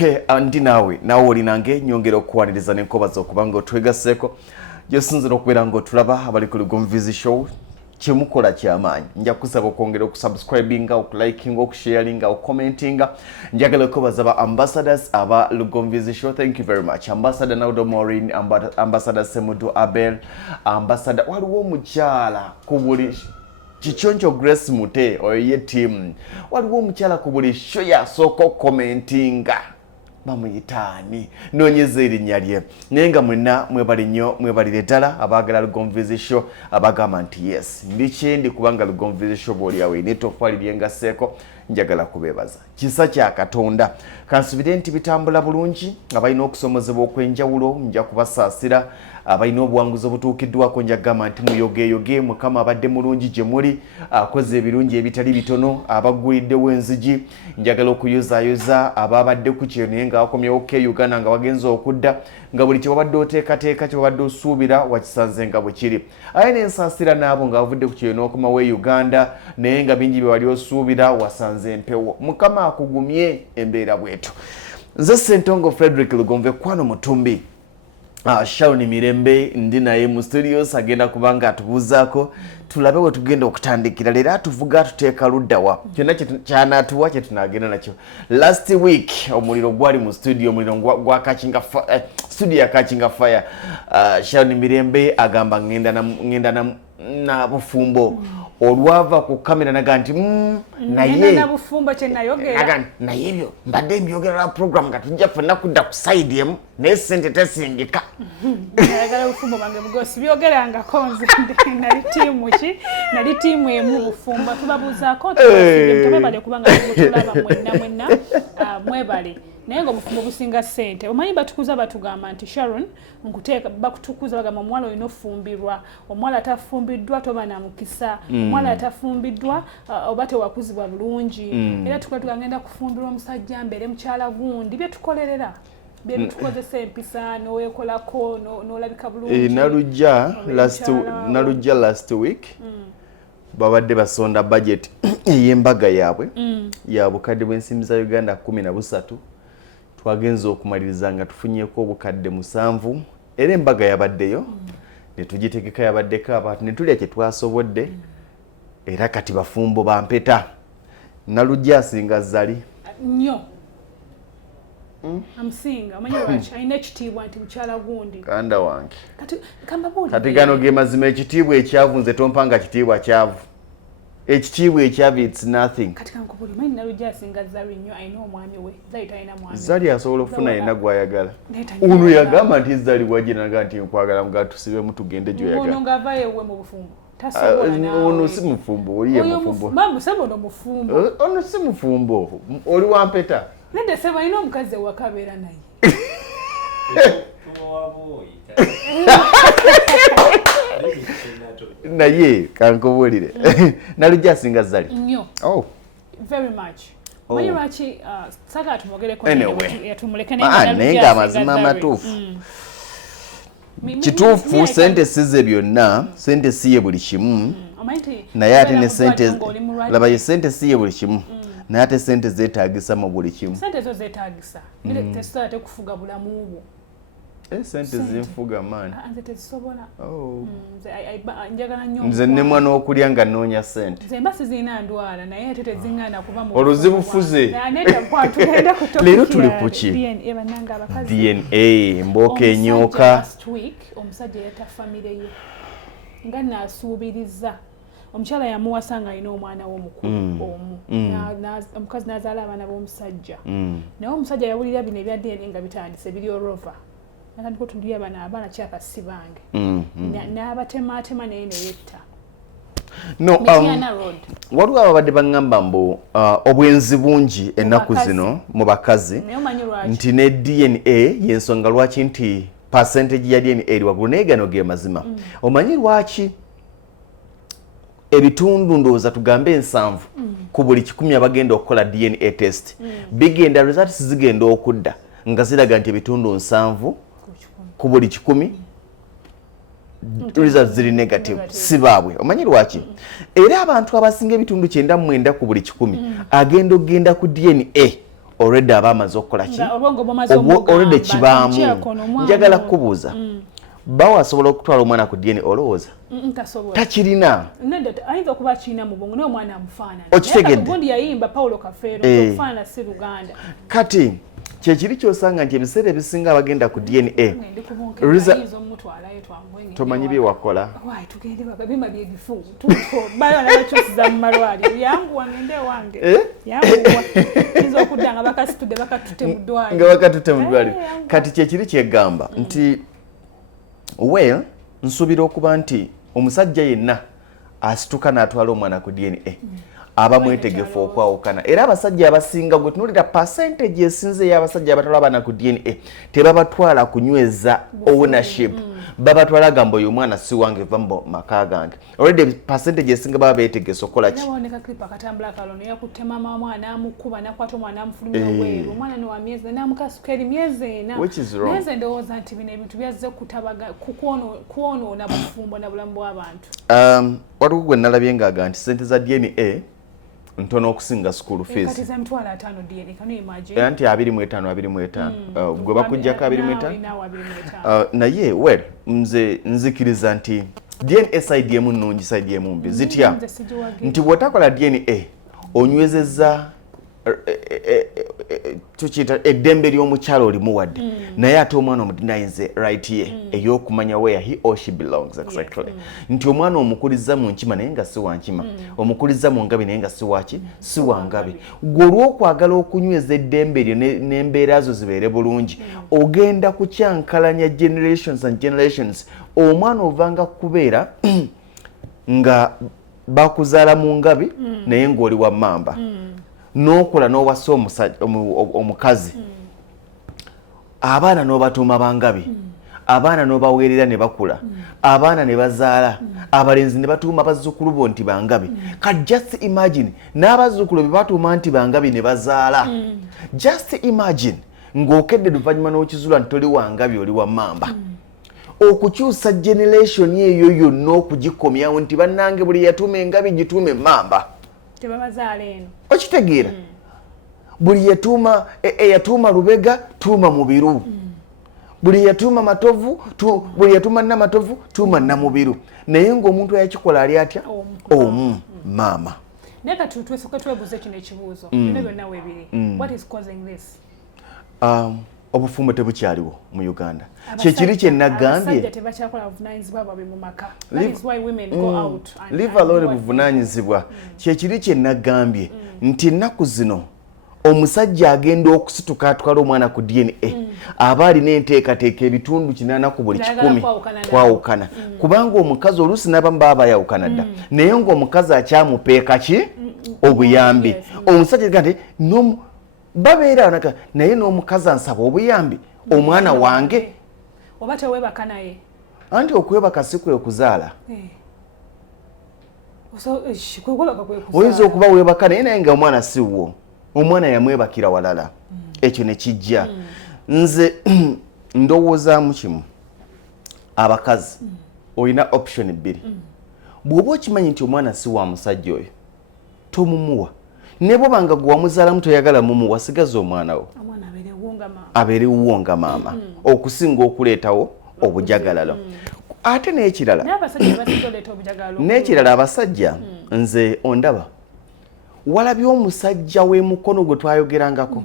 Okay, andi nawe olinange nyongera okwaniriza n'enkobaza okubanga otwegaseko gyosinzira okubeera ng'otulaba abali ku Lugomvizi Show kyemukola kyamaanyi. Nja kusaba okwongera okusubscribinga, okulikinga, okusharinga, okucommentinga. Njagala okubaza ba ambassadors aba Lugomvizi Show. Thank you very much. Ambassador Naudo Maureen, Ambassador Semudu Abel, Ambassador waliwo omukyala ku buli Chichoncho Grace Mute oye team waliwo omukyala ku buli show yasooka commentinga bamuyitaani nonyeza erinnya lye naye nga mwenna mwebali nnyo mwebalire ddala abaagala Lugomvizi Show abagamba nti yes ndikyendi kubanga Lugomvizi Show bw'oli awo n'ettoffaali lyengaseeko njagala kubeebaza kisa kya Katonda kansubire nti bitambula bulungi abalina okusomozebwa okwenjawulo nja kubasaasira abalina obuwanguzi obutuukiddwako njagamba nti muyogeeyoge Mukama abadde mulungi gye muli akoze ebirungi ebitali bitono abagguliddewo enzigi njagala okuyozaayoza ababadde ku kyo naye nga wakomyewo Uganda nga wagenza okudda nga buli kye wabadde oteekateeka kye wabadde osuubira wakisanze nga bwe kiri aye n'ensaasira n'abo nga wavudde ku kyo n'okomawo Uganda naye nga bingi bye wali osuubira wasanze empewo Mukama akugumye embeera bwetu nze Ssentongo Frederick Lugomve kwano mutumbi Sharon Mirembe ndi naye mu studios agenda kubanga atubuuzaako tulabe we tugenda okutandikira leero atuvuga tuteeka luddawa kyonna kyanaatuwa kye tunaagenda nakyo last week omuliro gwali mu studio omuliro gwa Catching studio ya Catching Fire Sharon Mirembe agamba ngenda na bufumbo olwava ku kamera naga nti naye na bufumbo kye nayogera naye ebyo mbadde mbyogera program nga tujja ffenna kudda ku side emu naye ssente tesingika nayagala bufumbo bange bugosi byogerangako nze nali tiimu emu bufumbo tubabuuzaako tubebale kubanga tulaba mwenna mwebale naye nga obufumbo businga ssente omanyi batukuza batugamba nti Sharon nkuteeka bakutukuza bagamba omuwala olina ofumbirwa omuwala atafumbiddwa toba na mukisa omuwala atafumbiddwa oba tewakuzibwa bulungi era tukola tugenda kufumbirwa omusajja mbere mukyala gundi bye tukolerera bye tukozesa empisa n'oweekolako n'olabika bulungi nalujja last week babadde basonda budget ey'embaga yaabwe ya bukadde bw'ensimbi za Uganda 13 twagenza okumaliriza nga tufunyeeko obukadde 7 era embaga yabaddeyo ne tugitegeka yabaddeko abantu ne tulya kye twasobodde era kati bafumbo bampeta nalujja asinga zali nnyo amusinga amanyi lwaki alina ekitiibwa nti mukyala gundi kanda wange kati gano ge mazima ekitiibwa ekyavu nze tompanga kitiibwa kyavu ekitiibwa ekyavu it's nothing kati kankubuli manyi nalujja asinga zali nnyo alina omwami we zali talina mwami zali asobola okufuna yenna gwayagala ono yagamba nti zali wajinaga nti nkwagala mga tusibemu tugende gyoyagala ono ngavayo ewe mu bufumbo ono si mufumbo oli ye mufumbo mambo sebo ono mufumbo ono si mufumbo oli wampeta nende sebo alina omukazi ewakabeera naye naye kankubulire nalujja asinga zali nnyo very much manyi lwaki saka tumwogereko yatumuleke naye nga amazima amatuufu kituufu sente size byonna sente siye buli kimu naye ate ne sente laba ye sente siye buli kimu naye ate sente zeetaagisa mu buli kimu sente zo zeetaagisa tesobola tekufuga bulamu bwo sente zinfuga maani nze tezisobola njagala nnyo nze ne mwana okulya nga nnoonya sente nze mba sizirina ndwala naye ate teziŋŋaana kuba mu oluzibufuze leero tuli ku ki DNA mbooka enyooka omusajja yata famire ye nga naasuubiriza omukyala yamuwasa nga alina omwana w'omukulu omu omukazi n'azaala abaana b'omusajja naye omusajja yawulira bino ebya DNA nga bitandise biri olova natandika otundira bano abaana kyakasi bange n'abatematema naye neyetta waliwo ababadde baŋŋamba mbu obwenzi bungi ennaku zino mu bakazi nti ne DNA yensonga lwaki nti percentage ya DNA eri waggulu naye gano ge mazima omanyi lwaki ebitundu ndowooza tugambe 7 ku buli 100 abagenda okukola DNA test bigenda results zigenda okudda nga ziraga nti ebitundu 7 ku buli 100 results ziri negative si baabwe omanyi lwaki era abantu abasinga ebitundu 9 ku buli 100 agenda ku DNA already abamaze okukola ki already kibaamu njagala kubuuza bawo asobola okutwala omwana ku DNA olowooza takirina ayinza okuba kirina mu bwongo naye omwana amufaanana okitegedde gundi yayimba Paulo Kafeero okufaanana si Luganda kati kyekiri kyosanga nti ebiseera ebisinga abagenda ku DNA tomanyi bye wakola tugende bagabima byebifu bayo nabakyusiza mu malwaliro yangu wangende wange yanguwa izo okudanga bakasitude bakatute mu ddwaliro nga bakatute mu ddwaliro kati kyekiri kyegamba nti well nsuubira okuba nti omusajja yenna asituka n'atwala omwana ku DNA aba mwetegefu okwawukana era abasajja abasinga gwe tunulira percentage esinze y'abasajja abatwala abaana ku DNA tebabatwala kunyweza ownership babatwala gamba oyo omwana si wange va mu maka gange already percentage esinga baba beetegese okukola ki naboneka clip akatambula kalono yakutte mama mwana amukuba nakwata omwana amufulumya weeru omwana ni wa myezi namukasukeri myezi ena myezi ndowooza nti bino ebintu byazze kutabaga kwonoona bufumbo na bulamu bw'abantu waliwo gwe nalabye ngaaga nti sente za DNA ntono okusinga school fees kati za mitwalo 5 DNA can you imagine era nti 25 gwe bakujjako 25 naye well nzikiriza nti DNA side emu nnungi side emu mbi zitya nti bw'otakola DNA onywezezza tukiyita eddembe ly'omukyalo olimuwadde naye ate omwana omudini ayinze right ye ey'okumanya where he or she belongs exactly nti omwana omukuliza mu nkima naye nga si wa nkima omukuliza mu ngabi naye nga si waki si wa ngabi gwe olw'okwagala okunyweza eddembe lyo n'embeera zo zibeere bulungi ogenda kukyankalanya generations and generations omwana ovanga kubeera nga bakuzaala mu ngabi naye ng'oli wa mamba n'okola n'owasa omukazi abaana n'obatuuma bangabi abaana n'obaweerera ne bakula abaana ne bazaala abalenzi ne batuuma bazzukulu bo nti bangabi kati just imagine n'abazzukulu be batuuma nti bangabi ne bazaala just imagine ng'okedde luvannyuma n'okizula nti toli wangabi oli wa mamba okukyusa generation eyo yonna okugikomyawo nti bannange buli yatuuma engabi gituume mamba tebabazaala eno okitegeera buli yatuuma eyatuuma lubega tuuma mubiru buli yatuuma matovu buli yatuuma namatovu tuuma namubiru naye ng'omuntu ayakikola ali atya omu maama naye kati twebuuze kino ekibuuzo bino byonna weebiri what is causing this obufumbo tebukyaliwo mu Uganda kyekiri kye nagambye live alone buvunaanyizibwa kyekiri kye nagambye nti ennaku zino omusajja agenda okusituka atwala omwana ku DNA aba alina enteekateeka ebitundu 80 ku buli 100 kwawukana kubanga omukazi oluusi n'abamu baba bayawukana dda naye ng'omukazi akyamupeeka ki obuyambi omusajja nti babeera naka naye n'omukazi ansaba obuyambi omwana wange oba teweebaka naye anti okwebaka si kwe kuzaala oyinza okuba weebaka naye nga omwana si wo omwana yamwebakira walala ekyo ne kijja nze ndowoozaamu kimu abakazi olina option 2 bw'oba okimanyi nti omwana si wa musajja oyo tomumuwa ne bw'obanga gwe wamuzaalamu toyagala mumu wasigaza omwana wo abeere wuwo nga maama okusinga okuleetawo obujagalalo ate n'ekirala abasajja nze ondaba walabye omusajja w'emukono gwe twayogerangako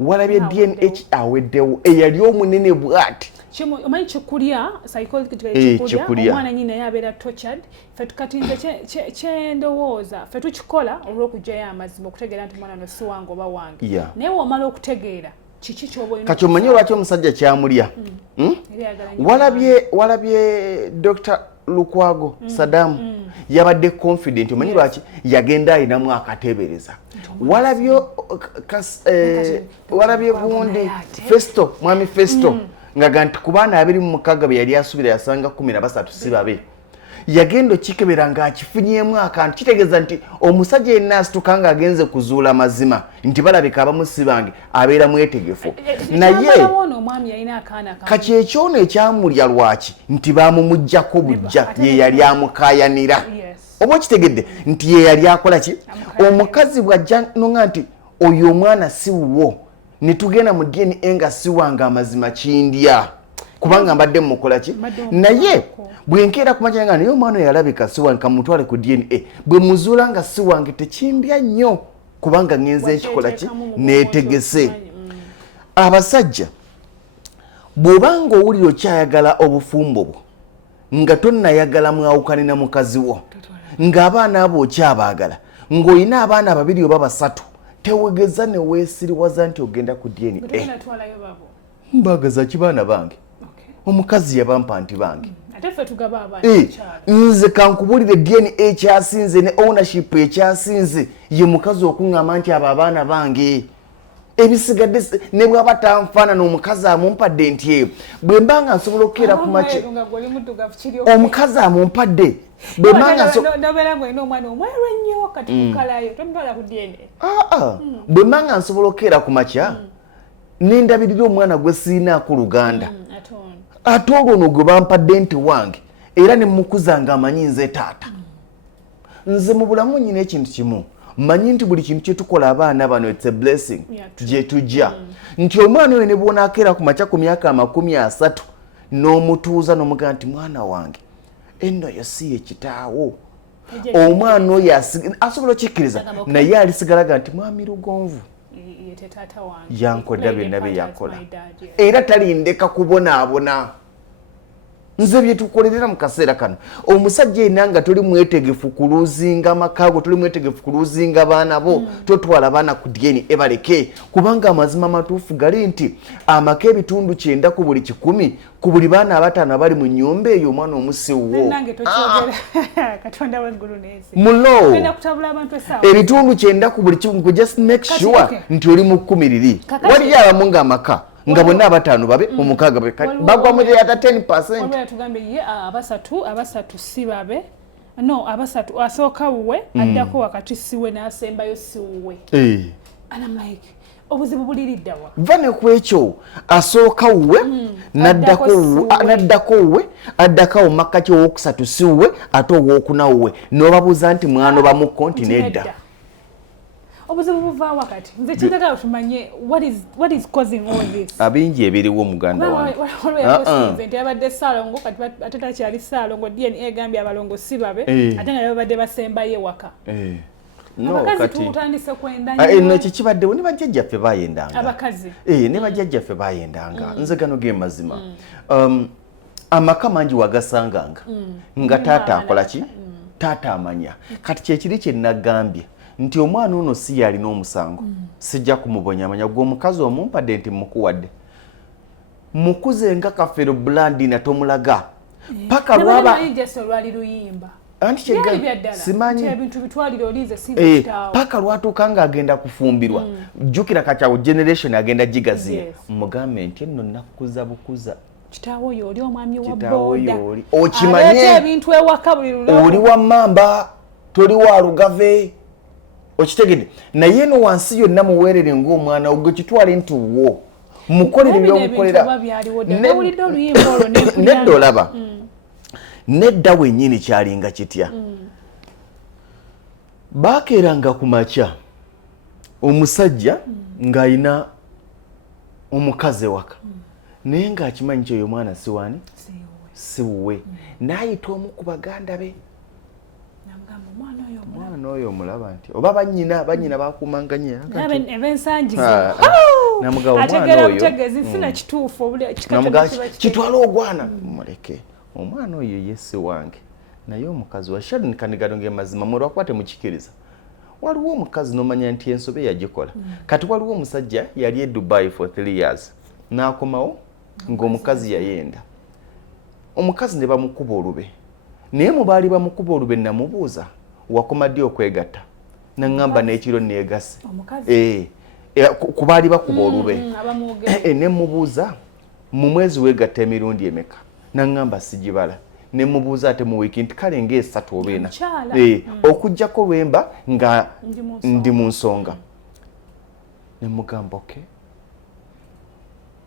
walabye DNA aweddewo eyali omunene bw'ati omanyi kikulya psychological omwana nyina yabeera tortured ffe kati nze kyendowooza ffe tukikola olw'okugyayo amazima okutegeera nti mwana no si wange oba wange naye womala okutegeera kiki kyoba olina kati omanyi lwaki omusajja kyamulya walabye Dr. Lukwago Sadamu yabadde confident omanyi lwaki yagenda alinamu akateebereza walabye gundi Festo mwami Festo nga nti ku baana 26 be yali asubira yasanga 13 si babe yagenda okikebera ng'akifunyemu akantu kitegeeza nti omusajja yenna asituka ng'agenze kuzuula mazima nti balabika abamu si bange abeera mwetegefu naye kati ekyono ekyamulya lwaki nti baamumuggyako bujja ye yali amukaayanira oba okitegedde nti ye yali akola ki omukazi bw'ajja nonga nti oyo omwana si wuwo ne tugenda mu DNA nga si wange amazima kindya kubanga mbadde mukola ki naye bwe nkeera ku makya nga naye omwana oyo yalabika si wange kamutwale ku DNA bwe muzuula nga si wange tekimbya nnyo kubanga ngenze ekikola ki neetegese abasajja bw'obanga owulira okyayagala obufumbo bwo nga tonnayagala mwawukane na mukazi wo ng'abaana abo okyabaagala ng'olina abaana babiri oba basatu tewegeza ne weesiriwaza nti ogenda ku DNA mbagaza ki baana bange omukazi yabampa nti bange nze kankubulire DNA ekyasinze ne ownership ekyasinze ye mukazi okuŋŋamba nti abo abaana bange ebisigadde ne bwaba tanfaanana omukazi amumpadde nti eyo bwe mbanga nsobola okukeera ku makya omukazi amumpadde bwe mbanga nsobola okukeera ku makya nendabirira omwana gwe siinaako luganda ate olwo no gwe bampadde nti wange era ne mukuza nga amanyi nze taata nze mu bulamu nyina ekintu kimu manyi nti buli kintu kyetukola abaana bano it's a blessing gye tujja nti omwana oyo ne bwonaakeera ku makya ku myaka 30 n'omutuuza n'omugamba nti mwana wange enno yo si ye kitaawo omwana oyo asobola okikkiriza naye alisigalaga nti mwami Lugonvu yankolera byonna bye yakola era talindeka kubonaabona nze bye tukolerera mu kaseera kano omusajja yenna nga toli mwetegefu kuluzinga makaago toli mwetegefu kuluzinga baana bo totwala baana ku DNA baleke kubanga amazima matuufu gali nti amaka ebitundu 9 ku buli 10 ku buli baana abataano abali mu nnyumba eyo omwana omusiwo mulo ebitundu 9 ku buli 10 just make sure nti oli mu 10 waliyo abamu nga amaka nga bonna abataano babe omukaaga bagwa mu ata 10%. Tugambe ye abasatu si babe no abasatu asooka wuwe addako wakati siwe n'asembayo siwe. And I'm like obuzibu buliridda wa vane kwekyo asooka wuwe naddako wuwe addako makati owokusatu siwe ate owokuna wuwe n'obabuuza nti mwana oba mu kontinedda obuzibu buva wakati nze kitaka tumanye what is causing all this abingi ebiriwo muganda wange nti abadde Saalongo kati atata kyali Saalongo DNA gambye abalongo si babe ate nga babadde basembaye waka abakazi tutandise kwenda nnyo kibaddewo ne bajjajjaffe bayendanga abakazi ne bajjajjaffe bayendanga nze gano ge mazima amaka mangi wagasanganga nga taata akola ki taata amanya kati kyekiri kye nagambye nti omwana ono si yalina omusango sijja kumubonya amanya gw'omukazi omumpadde nti mukuwadde mukuze nga kafero blandi na tomulaga paka lwaba anti kyegga simanyi ebintu bitwalire olize sinzi kitawo paka lwatuuka nga agenda kufumbirwa jjukira kakyawo generation agenda gigaziya mugambe nti enno nakukuza bukuza kitaawo oyo oli omwami wa boda okimanye ebintu ewaka buli lunaku oli wa mamba toli wa lugave okitegedde naye no wansi yonna muweerere ng'omwana ogwo kitwale nti wo mukolere by'omukolera nedda olaba nedda wennyini kyalinga kitya baakeeranga ku makya omusajja ng'alina omukazi ewaka naye ng'akimanyi kyoyo omwana siwaani siwuwe n'ayita omu ku baganda be omwana oyo omulaba nti oba banyina bakuumanga nnyo ebensangi ategera butegeezi sina kituufu kitwala ogwana muleke omwana oyo yesi wange naye omukazi wa Sharon Kanigado ng'emazima mulwakuba temukikiriza waliwo omukazi n'omanya nti ensobe yagikola kati waliwo omusajja yali e Dubai for 3 years n'akomawo ng'omukazi yayenda omukazi ne bamukuba olube naye mu baali bamukuba olube namubuuza wakoma ddi okwegatta naŋŋamba n'ekiro neegase ku baali bakuba olube ne mubuuza mu mwezi weegatta emirundi emeka naŋŋamba sigibala ne mubuuza ate mu wiiki nti kale nga3 oba 4 okuggyako lwemba nga ndi mu nsonga ne mugamba okay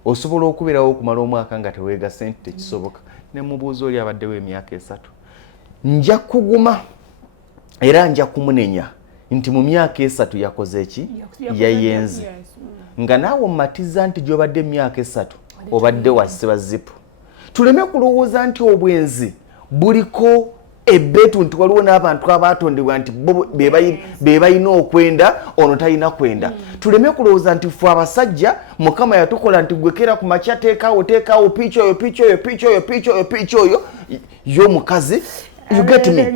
osobola okubeerawo okumala omwaka nga teweegase nti tekisoboka ne mubuuza oli abaddewo emyaka 3 nja kuguma era nja kumunenya nti mu myaka 3 yakoze eki yayenze nga naawe mmatiza nti gy'obadde emyaka 3 obadde wasiba zipu tuleme kulowooza nti obwenzi buliko ebbeetu nti waliwo n'abantu abaatondebwa nti be balina okwenda ono talina kwenda tuleme kulowooza nti ffe abasajja mukama yatukola nti gwekera ku makya teekaawo piici oyo y'omukazi you get me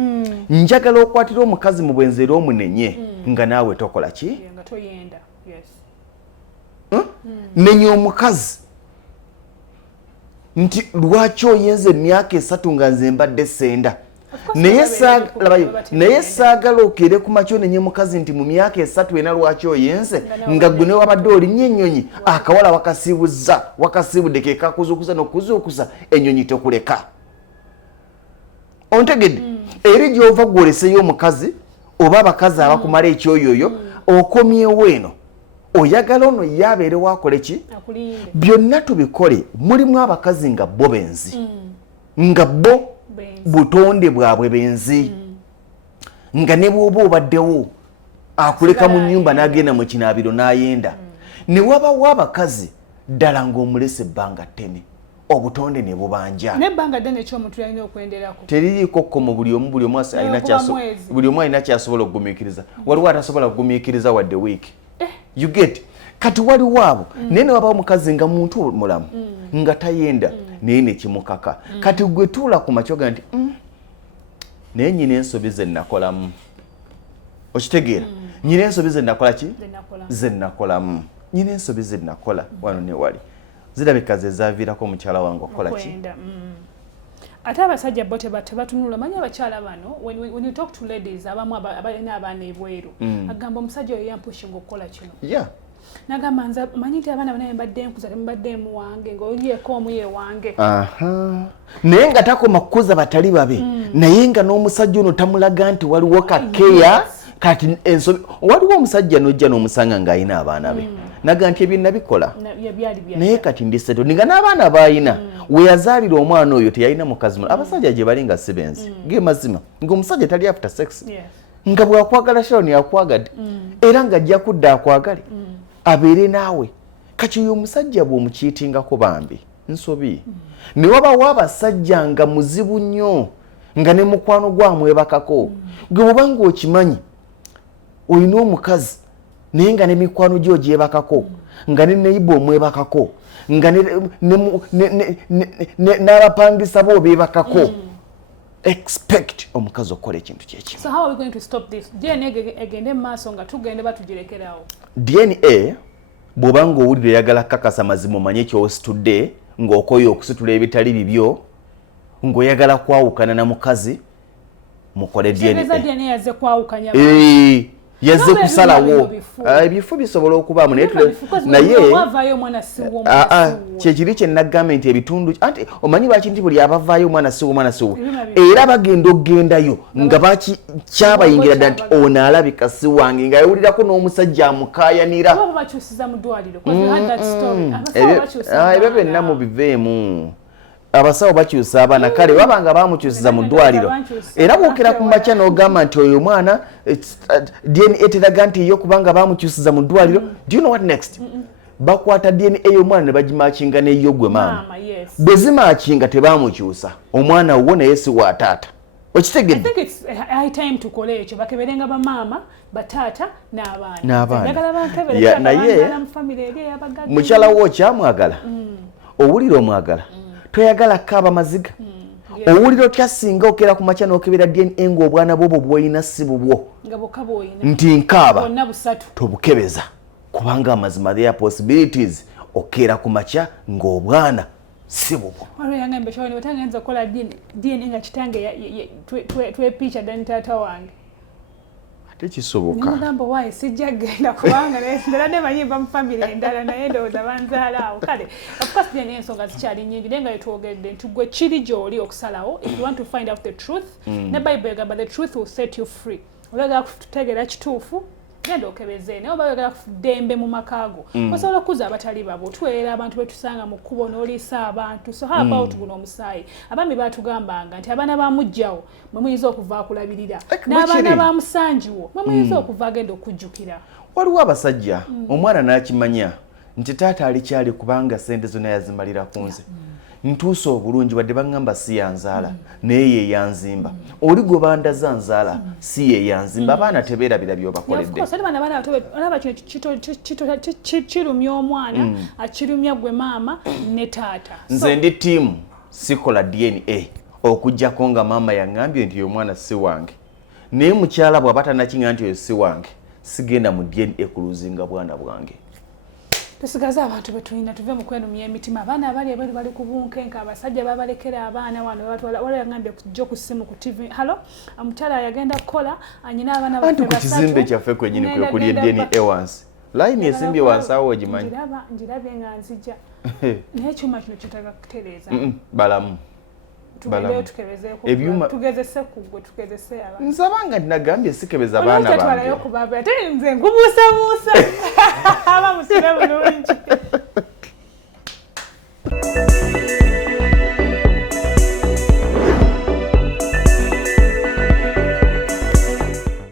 njagala okwatira omukazi mu bwenzi era omunenye nga naawe tokola ki nenya omukazi nti lwaki oyenze emyaka 3 nga nze mbadde senda naye saagala okere ku makyo nenye mukazi nti mu myaka 3 ena lwaki oyenze nga gwe ne wabadde olinnye ennyonyi akawala wakasiibudde ke kakuzuukuza n'okuzuukuza ennyonyi tekuleka ontegedde eri gy'ova gwoleseyo omukazi oba abakazi abakumala ekyoyoyo okomyewo eno oyagala ono yabeere wakole ki byonna tubikole mulimu abakazi nga bo benzi nga bo butonde bwabwe benzi nga ne bw'oba obaddewo akuleka mu nnyumba n'agenda mu kinaabiro n'ayenda ne wabawo abakazi ddala ng'omulese ebbanga ttene obutonde ne bubanja n'ebbanga ddene ekyomuntu yalina okwenderako teririiko kkomo buli omu alina kyasobola okugumiikiriza waliwo atasobola kugumiikiriza wadde wiiki you get kati waliwo abo naye ne wabawo omukazi nga muntu mulamu nga tayenda naye nekimukaka kati gwe tuula ku makyoga nti naye nyina ensobi ze nnakolamu okitegeera nyina ensobi ze nnakola ki ze nnakolamu nyina ensobi ze nnakola wano ne wali zirabika ze zaaviirako omukyala wange okukola ki ate abasajja bo tebatunula manyi abakyala bano when you talk to ladies abamu abalina abaana ebweru agamba omusajja oyo yampushinga okukola kino nagamba nze manyi nti abaana banaye mbadde nkuza tembadde mu wange ng'olieko omu ye wange naye nga takoma kukuza batali babe naye nga n'omusajja ono tamulaga nti waliwo kakeya kati ensobi waliwo omusajja n'ojja n'omusanga ng'alina abaana be naga nti ebyo nabikola naye kati ndiseto nga n'abaana baayina we yazaalira omwana oyo teyalina mukazi mulala abasajja gye bali nga si benzi ge mazima ng'omusajja tali after sex nga bw'akwagala Sharon yakwagadde era ng'ajja kudda akwagale abeere naawe kati oyo omusajja bw'omukiitingako bambi nsobi ne wabawo abasajja nga muzibu nnyo nga ne mukwano gwamwebakako gwe bw'obanga okimanyi olina omukazi naye nga ne mikwano gyo gyebakako nga ne neiba omwebakako nga n'abapangisa bo beebakako expect omukazi okukola ekintu kyekimu. So how are we going to stop this? D.N.A egende maaso nga tugende batugirekerawo. D.N.A bw'oba ng'owulira oyagala kakasa mazima omanye ky'ositudde ng'okoye okusitula ebitali bibyo ng'oyagala kwawukana na mukazi mukole D.N.A. D.N.A yazze kwawukanya yazze kusalawo ebifo bisobola okubaamu naye kyekiri kye nagamba nti ebitundu anti omanyi baki nti buli abavaayo omwana siwo era bagenda okugendayo nga bakikyabayingira dda nti ono alabika si wange nga yawulirako n'omusajja amukaayanira ebyo byonna mubiveemu abasawo bakyusa abaana kale wabanga bamukyusiza mu ddwaliro era bwokera ku makya n'ogamba nti oyo omwana DNA teraga nti yo kubanga bamukyusiza mu ddwaliro do you know what next bakwata DNA y'omwana ne bagimakinga n'eyo gwe maama bwe zimakinga tebamukyusa omwana wo naye si wa taata okitegedde. I think it's high time tukole ekyo bakeberenga bamaama bataata n'abaana naye mukyala wo kyamwagala owulira omwagala toyagala kaaba maziga owulira otya singa okera ku makya n'okebera DNA ng'obwana bwobwo bwolina si bubwo nti nkaaba tobukebeza kubanga amazima there are possibilities okera ku makya ng'obwana si bubwo. Otangenza okukola DNA nga kitange twepiica ddani taata wange tekisoboka nimugamba waayi sijja genda kubanga ndala ne banyimba mu family endala naye ndowooza banzaala awo kale of course DNA ensonga zikyali nnyingi naye nga yetwogedde nti gwe kiri gy'oli okusalawo if you want to find out the truth ne Bible egamba the truth will set you free olagala kutegeera kituufu genda okebeze naye oba oyagala kudembe mu makaago osobola okuza abatali babo tuweerera abantu betusanga mu kkubo n'oliisa abantu so how about guno omusaayi abami baatugambanga nti abaana ba mujjawo mwe muyinza okuva akulabirira n'abaana ba musanjiwo mwe muyinza okuva agenda okujjukira waliwo abasajja omwana n'akimanya nti taata alikyali kubanga sente zonna yazimalira ku nze ntuusa obulungi wadde baŋŋamba si yanzaala naye ye yanzimba oli gwe bandaza nzaala si ye yanzimba abaana tebeerabira by'obakoledde kirumya omwana akirumya gwe maama ne taata nze ndi ttiimu sikola DNA okuggyako nga maama yaŋŋambye nti oyo omwana si wange naye mukyala bw'aba tannakiŋŋamba nti oyo si wange sigenda mu DNA kuluzinga bwana bwange tusigaze abantu betulina tuve mu kwenumya emitima abaana abali ebweru bali ku bunkenke abasajja babalekera abaana wano waliwo yagambye kujja ku ssimu ku TV halo omukyala yagenda kukola anyina abaana bantu ku kizimbe kyaffe kwenyini kwe kuli DNA wansi layini esimbye wansi awo ogimanyi njirabye nga nzija naye ekyuma kino kyetaaga kutereeza balamu ebyuma tugezese kugwe tugezese abantu nsabanga nagambye sikebeza abaana bange twalayo kubabe ate nze nkubuusabuusa aba musire bulungi